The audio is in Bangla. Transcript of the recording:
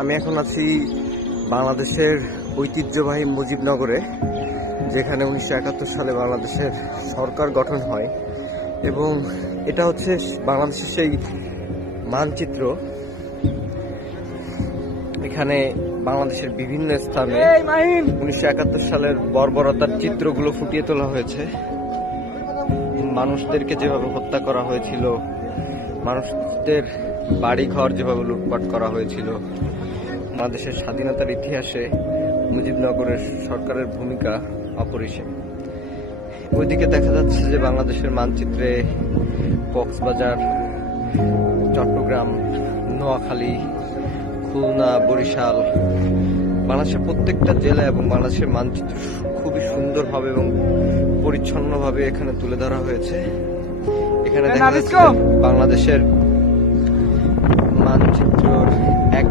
আমি এখন আছি বাংলাদেশের ঐতিহ্যবাহী মুজিবনগরে, যেখানে 1971 সালে বাংলাদেশের সরকার গঠন হয় এবং এটা হচ্ছে বাংলাদেশের সেই মানচিত্র। এখানে বাংলাদেশের বিভিন্ন স্থানে 1971 সালের বর্বরতার চিত্রগুলো ফুটিয়ে তোলা হয়েছে। মানুষদেরকে যেভাবে হত্যা করা হয়েছিল, মানুষদের বাড়িঘর যেভাবে লুটপাট করা হয়েছিল, বাংলাদেশের স্বাধীনতার ইতিহাসে মুজিবনগরের সরকারের ভূমিকা অপরিসীম। ওইদিকে দেখা যাচ্ছে যে বাংলাদেশের মানচিত্রে কক্সবাজার, চট্টগ্রাম, নোয়াখালী, খুলনা, বরিশাল, বাংলাদেশের প্রত্যেকটা জেলা এবং বাংলাদেশের মানচিত্র খুবই সুন্দরভাবে এবং পরিচ্ছন্নভাবে এখানে তুলে ধরা হয়েছে। এখানে দেখা যাচ্ছে বাংলাদেশের মানচিত্র এক